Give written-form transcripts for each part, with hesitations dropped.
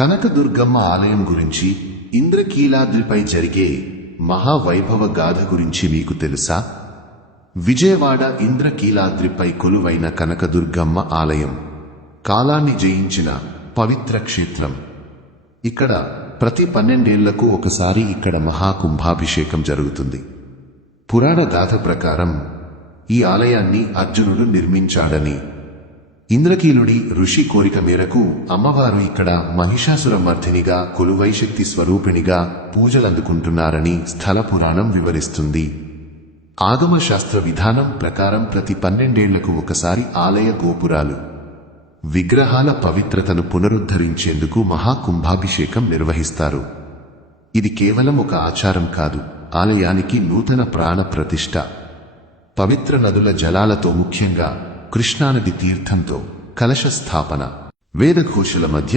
కనకదుర్గమ్మ ఆలయం గురించి, ఇంద్రకీలాద్రిపై జరిగే మహావైభవ గాథ గురించి మీకు తెలుసా? విజయవాడ ఇంద్రకీలాద్రిపై కొలువైన కనకదుర్గమ్మ ఆలయం కాలాన్ని జయించిన పవిత్ర క్షేత్రం. ఇక్కడ ప్రతి 12 ఏళ్లకు ఒకసారి ఇక్కడ మహాకుంభాభిషేకం జరుగుతుంది. పురాణ గాథ ప్రకారం ఈ ఆలయాన్ని అర్జునుడు నిర్మించాడని, ఇంద్రకీలుడి ఋషి కోరిక మేరకు అమ్మవారు ఇక్కడ మహిషాసుర మర్దినిగా కొలువై శక్తి స్వరూపిణిగా పూజలందుకుంటున్నారని స్థల పురాణం వివరిస్తుంది. ఆగమ శాస్త్ర విధానం ప్రకారం ప్రతి 12 ఏళ్లకు ఒకసారి ఆలయ గోపురాలు, విగ్రహాల పవిత్రతను పునరుద్ధరించేందుకు మహాకుంభాభిషేకం నిర్వహిస్తారు. ఇది కేవలం ఒక ఆచారం కాదు, ఆలయానికి నూతన ప్రాణ ప్రతిష్ఠ. పవిత్ర నదుల జలాలతో, ముఖ్యంగా కృష్ణానది తీర్థంతో కలశ స్థాపన, వేదఘోషల మధ్య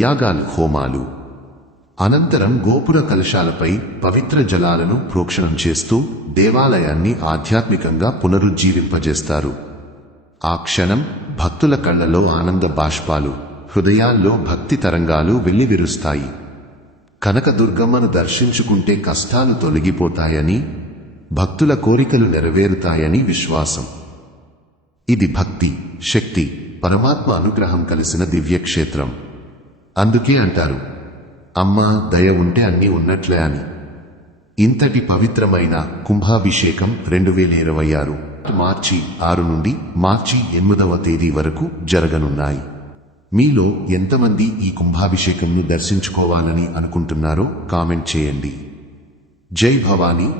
యాగాలు, హోమాలు, అనంతరం గోపుర కలశాలపై పవిత్ర జలాలను ప్రోక్షణం చేస్తూ దేవాలయాన్ని ఆధ్యాత్మికంగా పునరుజ్జీవింపజేస్తారు. ఆ క్షణం భక్తుల కళ్లలో ఆనంద బాష్పాలు, హృదయాల్లో భక్తి తరంగాలు వెల్లివిరుస్తాయి. కనకదుర్గమ్మను దర్శించుకుంటే కష్టాలు తొలగిపోతాయని, భక్తుల కోరికలు నెరవేరుతాయని విశ్వాసం. ఇది భక్తి, శక్తి, పరమాత్మ అనుగ్రహం కలిసిన దివ్యక్షేత్రం. అందుకే అంటారు, అమ్మా దయ ఉంటే అన్నీ ఉన్నట్లే అని. ఇంతటి పవిత్రమైన కుంభాభిషేకం 2026 మార్చి 6 నుండి మార్చి 8వ తేదీ వరకు జరగనున్నాయి. మీలో ఎంతమంది ఈ కుంభాభిషేకంను దర్శించుకోవాలని అనుకుంటున్నారో కామెంట్ చేయండి. జై భవానీ.